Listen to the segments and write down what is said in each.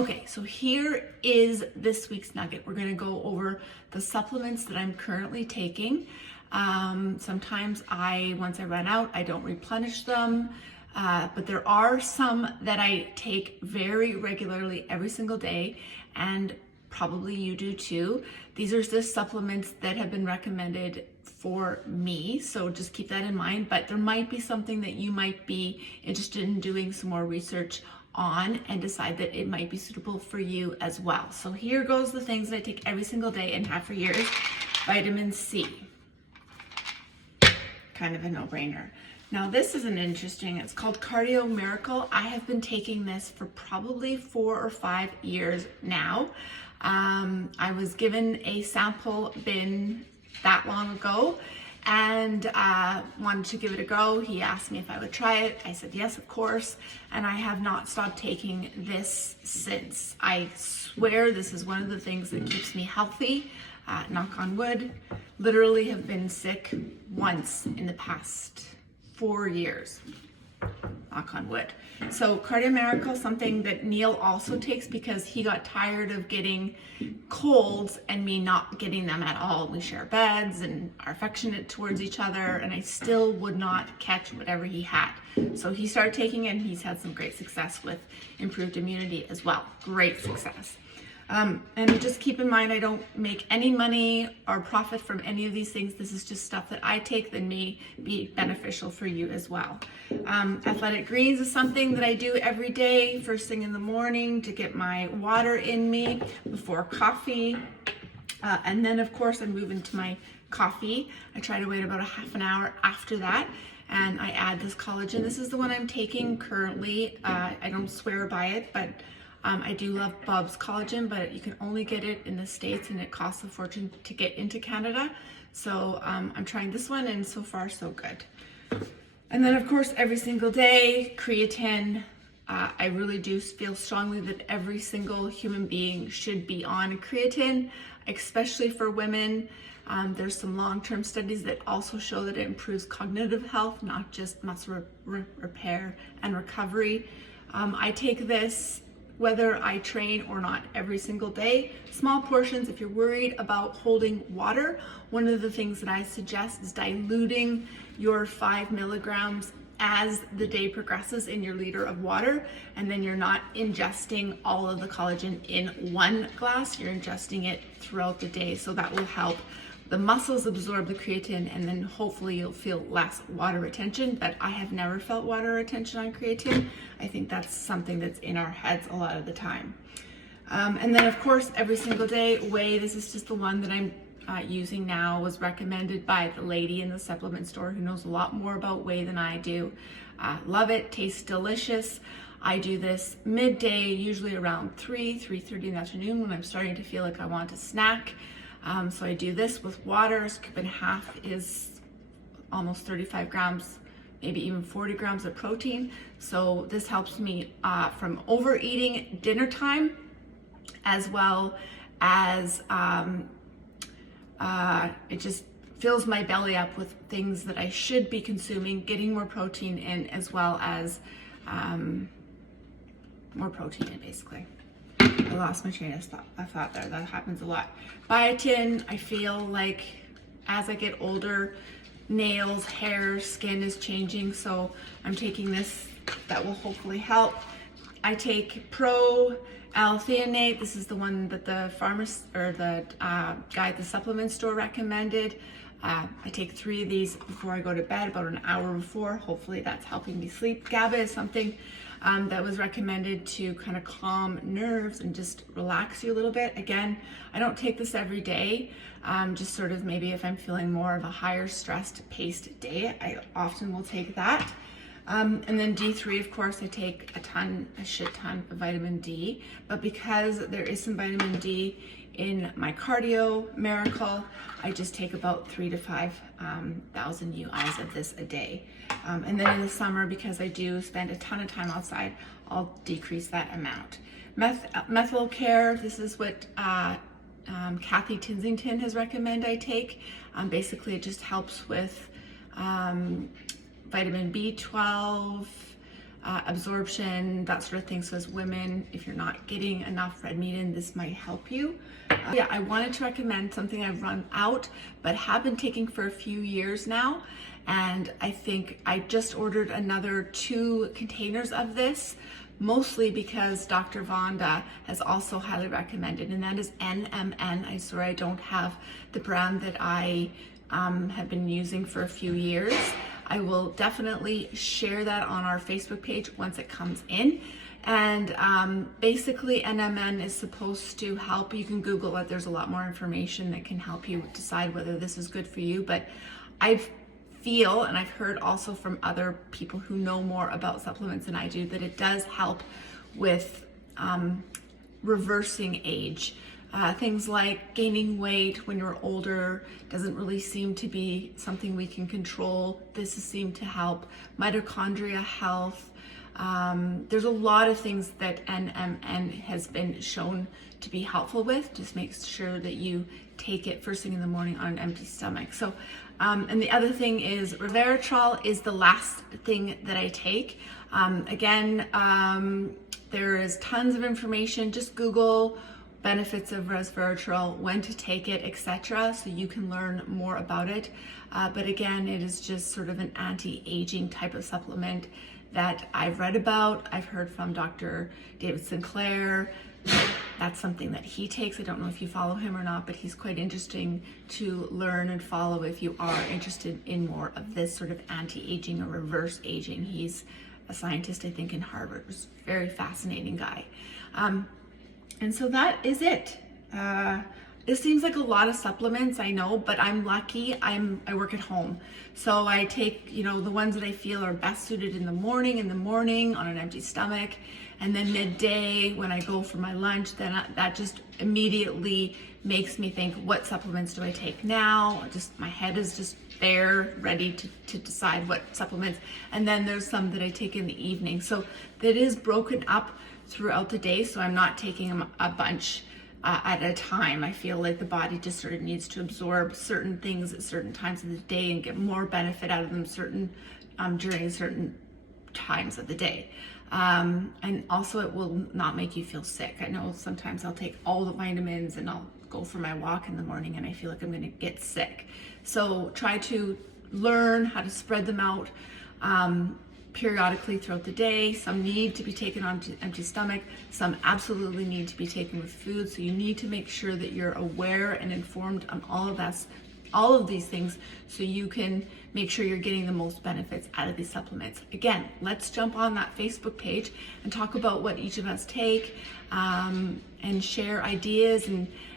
Okay, so here is this week's nugget. We're gonna go over the supplements that I'm currently taking. Sometimes once I run out, I don't replenish them, but there are some that I take very regularly every single day, and probably you do too. These are just supplements that have been recommended for me, so just keep that in mind, but there might be something that you might be interested in doing some more research on and decide that it might be suitable for you as well. So here goes the things that I take every single day and have for years. Vitamin C, kind of a no-brainer. Now this is an interesting, it's called Cardio Miracle. I have been taking this for probably 4 or 5 years now. I was given a sample bin that long ago and wanted to give it a go. He asked me if I would try it. I said yes, of course, and I have not stopped taking this since. I swear this is one of the things that keeps me healthy. Knock on wood. Literally have been sick once in the past 4 years. Knock on wood. So Cardio Miracle, something that Neil also takes because he got tired of getting colds and me not getting them at all. We share beds and are affectionate towards each other, and I still would not catch whatever he had. So he started taking it and he's had some great success with improved immunity as well. Great success. And just keep in mind, I don't make any money or profit from any of these things. This is just stuff that I take that may be beneficial for you as well. Athletic Greens is something that I do every day, first thing in the morning to get my water in me before coffee. And then of course I move into my coffee. I try to wait about a half an hour after that. And I add this collagen. This is the one I'm taking currently. I don't swear by it, but I do love Bob's collagen, but you can only get it in the States and it costs a fortune to get into Canada. So I'm trying this one and so far so good. And then of course every single day, creatine. I really do feel strongly that every single human being should be on creatine, especially for women. There's some long-term studies that also show that it improves cognitive health, not just muscle repair and recovery. I take this whether I train or not every single day. Small portions. If you're worried about holding water, one of the things that I suggest is diluting your 5 milligrams as the day progresses in your liter of water, and then you're not ingesting all of the collagen in one glass, you're ingesting it throughout the day, so that will help the muscles absorb the creatine, and then hopefully you'll feel less water retention. But I have never felt water retention on creatine. I think that's something that's in our heads a lot of the time. And then of course, every single day, whey. This is just the one that I'm using now, was recommended by the lady in the supplement store who knows a lot more about whey than I do. Love it, tastes delicious. I do this midday, usually around 3:30 in the afternoon when I'm starting to feel like I want a snack. So I do this with water. A scoop and a half is almost 35 grams, maybe even 40 grams of protein. So this helps me from overeating dinner time, as well as it just fills my belly up with things that I should be consuming, getting more protein in, as well as more protein in, basically. I lost my train of thought there. That happens a lot. Biotin, I feel like as I get older, nails, hair, skin is changing, so I'm taking this. That will hopefully help. I take Pro L-theanate. This is the one that the pharmacist or the guy at the supplement store recommended. I take 3 of these before I go to bed, about an hour before. Hopefully that's helping me sleep. GABA is something that was recommended to kind of calm nerves and just relax you a little bit. Again, I don't take this every day, just sort of maybe if I'm feeling more of a higher stressed paced day, I often will take that. And then D3, of course, I take a shit ton of vitamin D, but because there is some vitamin D in my Cardio Miracle, I just take about 3,000 to 5,000 UIs of this a day. And then in the summer, because I do spend a ton of time outside, I'll decrease that amount. Methyl Care, this is what Kathy Tinsington has recommended I take. Basically, it just helps with vitamin B12, absorption, that sort of thing. So as women, if you're not getting enough red meat in, this might help you. Yeah, I wanted to recommend something I've run out, but have been taking for a few years now. And I think I just ordered another 2 containers of this, mostly because Dr. Vonda has also highly recommended, and that is NMN. I swear I don't have the brand that I have been using for a few years. I will definitely share that on our Facebook page once it comes in. And basically NMN is supposed to help. You can Google it. There's a lot more information that can help you decide whether this is good for you. But I feel, and I've heard also from other people who know more about supplements than I do, that it does help with reversing age. Things like gaining weight when you're older doesn't really seem to be something we can control. This has seemed to help. Mitochondria health. There's a lot of things that NMN has been shown to be helpful with. Just make sure that you take it first thing in the morning on an empty stomach. So, and the other thing is resveratrol is the last thing that I take. Again, there is tons of information. Just Google benefits of resveratrol, when to take it, etc., so you can learn more about it. But again, it is just sort of an anti-aging type of supplement that I've read about. I've heard from Dr. David Sinclair. That's something that he takes. I don't know if you follow him or not, but he's quite interesting to learn and follow if you are interested in more of this sort of anti-aging or reverse aging. He's a scientist, I think, in Harvard. He's a very fascinating guy. And so that is it. It seems like a lot of supplements, I know, but I'm lucky. I work at home. So I take, the ones that I feel are best suited in the morning on an empty stomach. And then midday when I go for my lunch, then that just immediately makes me think, what supplements do I take now? My head is just there, ready to decide what supplements. And then there's some that I take in the evening. So that is broken up throughout the day, so I'm not taking them a bunch at a time. I feel like the body just sort of needs to absorb certain things at certain times of the day and get more benefit out of them during certain times of the day. And also it will not make you feel sick. I know sometimes I'll take all the vitamins and I'll go for my walk in the morning and I feel like I'm going to get sick. So try to learn how to spread them out periodically throughout the day. Some need to be taken on empty stomach. Some absolutely need to be taken with food. So you need to make sure that you're aware and informed on all of these things, so you can make sure you're getting the most benefits out of these supplements. Again, let's jump on that Facebook page and talk about what each of us take, and share ideas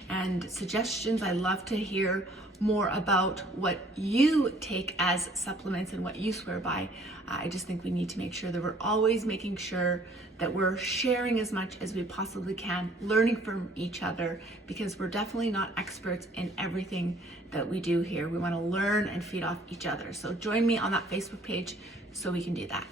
and suggestions. I love to hear more about what you take as supplements and what you swear by. I just think we need to make sure that we're always making sure that we're sharing as much as we possibly can, learning from each other, because we're definitely not experts in everything that we do here. We want to learn and feed off each other. So join me on that Facebook page so we can do that.